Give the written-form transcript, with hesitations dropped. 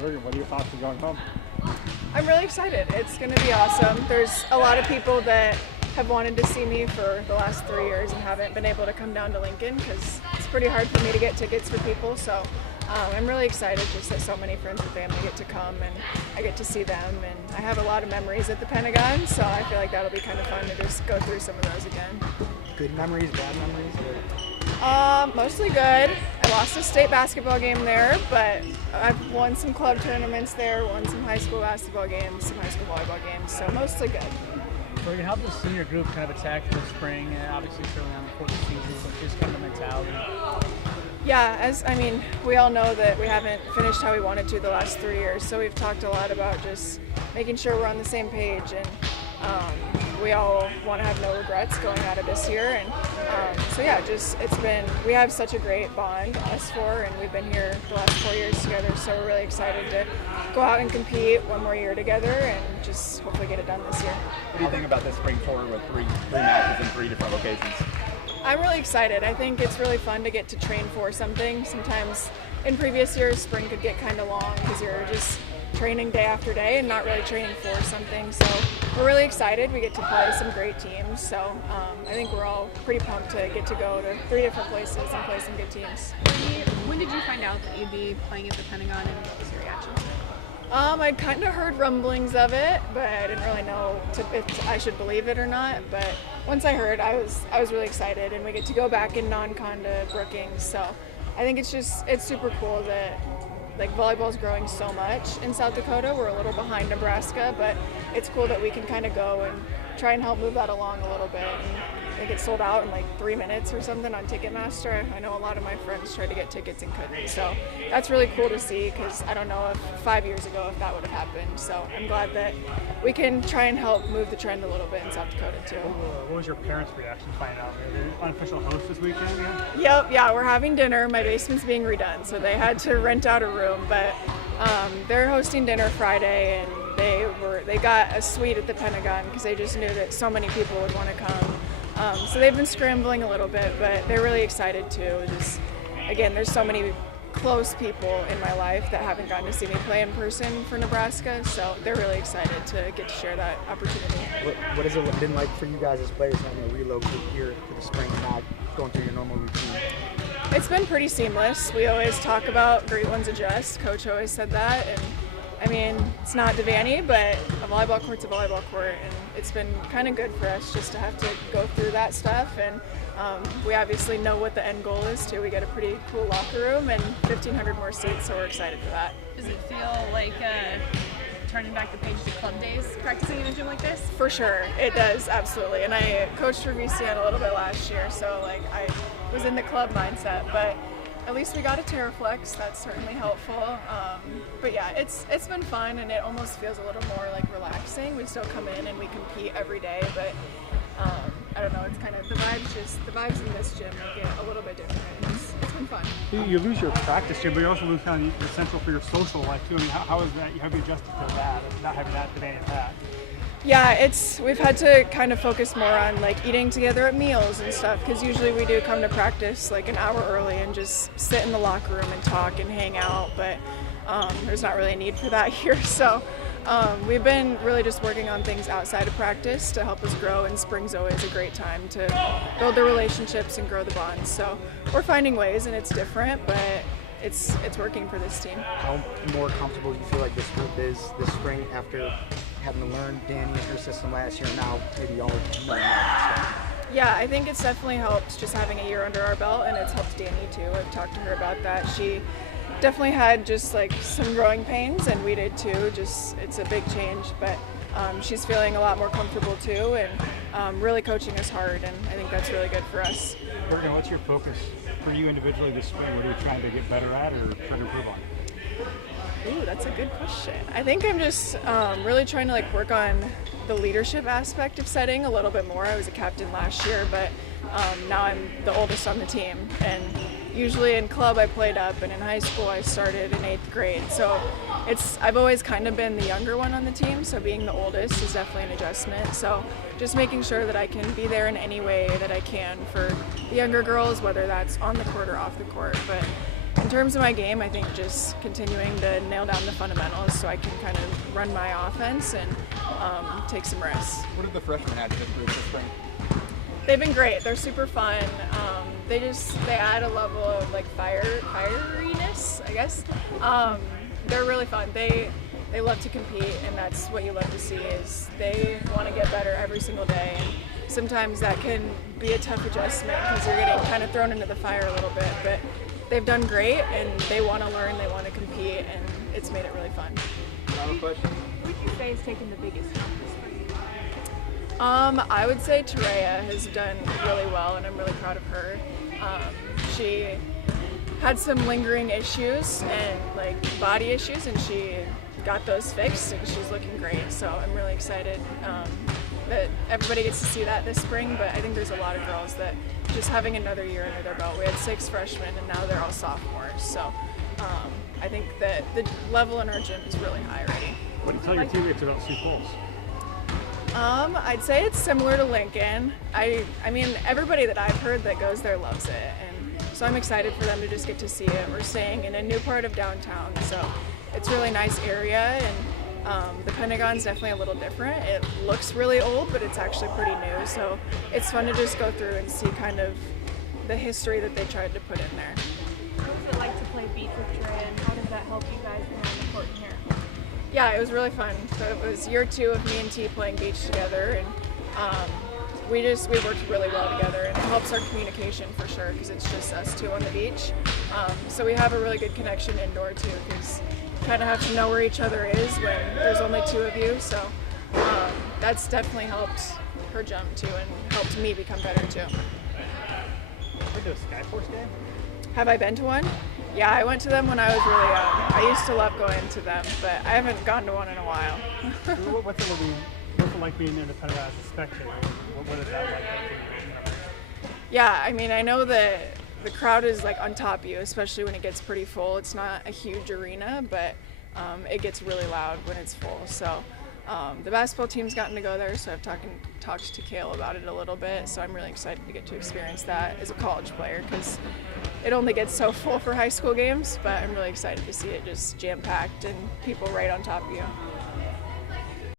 Bergen, what are your thoughts on going home? I'm really excited. It's going to be awesome. There's a lot of people that have wanted to see me for the last 3 years and haven't been able to come down to Lincoln because it's pretty hard for me to get tickets for people. So I'm really excited just that so many friends and family get to come and I get to see them. And I have a lot of memories at the Pentagon, so I feel like that'll be kind of fun to just go through some of those again. Good memories, bad memories? Mostly good. I lost a state basketball game there, but I've won some club tournaments there, won some high school basketball games, some high school volleyball games, so mostly good. Bergen, how does the senior group kind of attack the spring and obviously early on the course season, so just kind of the mentality? Yeah, we all know that we haven't finished how we wanted to the last 3 years, so we've talked a lot about just making sure we're on the same page, and we all want to have no regrets going out of this year. And we have such a great bond, us four, and we've been here the last 4 years together, so we're really excited to go out and compete one more year together and just hopefully get it done this year. What do you think about this spring forward with three matches in 3 different locations? I'm really excited. I think it's really fun to get to train for something. Sometimes in previous years, spring could get kind of long because you're just training day after day and not really training for something. So we're really excited. We get to play some great teams. So I think we're all pretty pumped to get to go to 3 different places and play some good teams. When did you find out that you'd be playing at the Pentagon, and what was your reaction? I kind of heard rumblings of it, but I didn't really know if I should believe it or not. But once I heard, I was really excited, and we get to go back in non-con to Brookings. So I think it's super cool that volleyball is growing so much in South Dakota. We're a little behind Nebraska, but it's cool that we can kind of go and try and help move that along a little bit. And I think it sold out in 3 minutes or something on Ticketmaster. I know a lot of my friends tried to get tickets and couldn't. So that's really cool to see, because I don't know if 5 years ago if that would have happened. So I'm glad that we can try and help move the trend a little bit in South Dakota too. What was your parents' reaction to finding out? They're the unofficial host this weekend, yeah? Yep, yeah, we're having dinner. My basement's being redone, so they had to rent out a room. But they're hosting dinner Friday, and they got a suite at the Pentagon because they just knew that so many people would want to come. So they've been scrambling a little bit, but they're really excited too. Again, there's so many close people in my life that haven't gotten to see me play in person for Nebraska, so they're really excited to get to share that opportunity. What has it been like for you guys as players having to relocate here for the spring and not going through your normal routine? It's been pretty seamless. We always talk about great ones adjust. Coach always said that, and it's not Devaney, but a volleyball court's a volleyball court, and it's been kind of good for us just to have to go through that stuff. And we obviously know what the end goal is too. We get a pretty cool locker room and 1,500 more seats, so we're excited for that. Does it feel like turning back the page to club days, practicing in a gym like this? For sure, it does, absolutely. And I coached for VCN a little bit last year, so I was in the club mindset, but at least we got a Terraflex. That's certainly helpful. But yeah, it's been fun, and it almost feels a little more relaxing. We still come in and we compete every day, but I don't know. It's kind of the vibes in this gym get a little bit different. It's been fun. You lose your practice gym, but you also lose kind of the essential for your social life too. How is that? Have you adjusted to that? Not having that today and that. Yeah, we've had to kind of focus more on eating together at meals and stuff, because usually we do come to practice an hour early and just sit in the locker room and talk and hang out, but there's not really a need for that here. So we've been really just working on things outside of practice to help us grow, and spring's always a great time to build the relationships and grow the bonds. So we're finding ways, and it's different, but it's working for this team. How more comfortable do you feel like this group is this spring after having to learn Danny and her system last year, and now maybe y'all know that? Yeah, I think it's definitely helped just having a year under our belt, and it's helped Danny too. I've talked to her about that. She definitely had just some growing pains, and we did too. It's a big change, but she's feeling a lot more comfortable too, and really coaching us hard, and I think that's really good for us. Bergen, what's your focus for you individually this spring? What are you trying to get better at or trying to improve on? Ooh, that's a good question. I think I'm just really trying to work on the leadership aspect of setting a little bit more. I was a captain last year, but now I'm the oldest on the team, and usually in club I played up, and in high school I started in 8th grade. So I've always kind of been the younger one on the team, so being the oldest is definitely an adjustment. So just making sure that I can be there in any way that I can for the younger girls, whether that's on the court or off the court. But in terms of my game, I think just continuing to nail down the fundamentals so I can kind of run my offense and take some risks. What did the freshmen add to this group this spring? They've been great. They're super fun. They add a level of like fieriness, I guess. They're really fun. They love to compete, and that's what you love to see. Is they want to get better every single day, and sometimes that can be a tough adjustment because you're getting kind of thrown into the fire a little bit. But they've done great, and they want to learn. They want to compete, and it's made it really fun. Final question. Who would you say has taken the biggest jump this spring? I would say Terea has done really well, and I'm really proud of her. She had some lingering issues and like body issues, and she got those fixed, and she's looking great. So I'm really excited that everybody gets to see that this spring. But I think there's a lot of girls that just having another year under their belt. We had 6 freshmen, and now they're all sophomores. So I think that the level in our gym is really high already. What do you tell your teammates about Sioux Falls? I'd say it's similar to Lincoln. I mean, everybody that I've heard that goes there loves it, and so I'm excited for them to just get to see it. We're staying in a new part of downtown, so it's a really nice area, and the Pentagon's definitely a little different. It looks really old, but it's actually pretty new, so it's fun to just go through and see kind of the history that they tried to put in there. What was it like to play beach with Trey, and how does that help you guys when on the court here? Yeah, it was really fun. So it was year 2 of me and T playing beach together, and we worked really well together, and it helps our communication for sure because it's just us 2 on the beach. So we have a really good connection indoor too because you kind of have to know where each other is when there's only 2 of you. So that's definitely helped her jump too and helped me become better too. Ever do a Skyforce game? Have I been to one? Yeah, I went to them when I was really young. I used to love going to them, but I haven't gone to one in a while. What's it like being there to kind of as a spectator? What is that like? Yeah, I mean, I know that the crowd is like on top of you, especially when it gets pretty full. It's not a huge arena, but it gets really loud when it's full. So the basketball team's gotten to go there, so I've talked to Kale about it a little bit. So I'm really excited to get to experience that as a college player because it only gets so full for high school games, but I'm really excited to see it just jam-packed and people right on top of you.